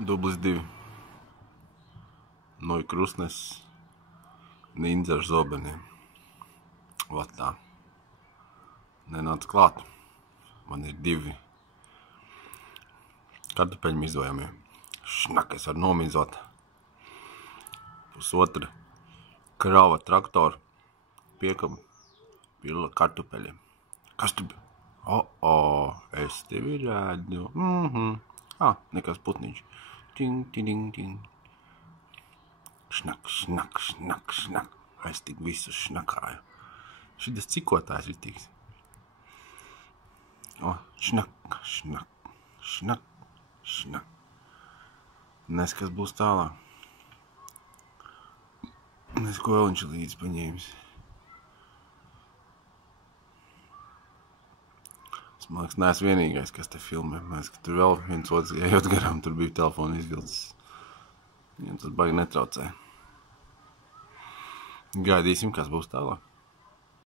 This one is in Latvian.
Dublis 2. Noja krustnesis. Nindza ar zobeniem. Vat tā. Nenāc klāt. Man ir 2 kartupeļu mizojamie. Šnak, es varu nomizot. Pusotra krava traktoru piekabu pila kartupeļiem. Kas tu? Es tevi redzu. Nekas putniņš. Ting, ting, ting. Šnak, šnak, šnak, šnak. Es tik visu šnakāju. Šitas cikotājs vitīgs. Šnak, šnak, šnak, šnak. Nes, kas būs tālāk. Nes, ko vēl viņš līdzi paņēmis. Man liekas, neesmu vienīgais, kas te filmē. Man liekas, ka tur vēl viens otrs ejot garām, tur bija telefona izvilcis. Viņam tas baigi netraucē. Gaidīsim, kas būs tālāk.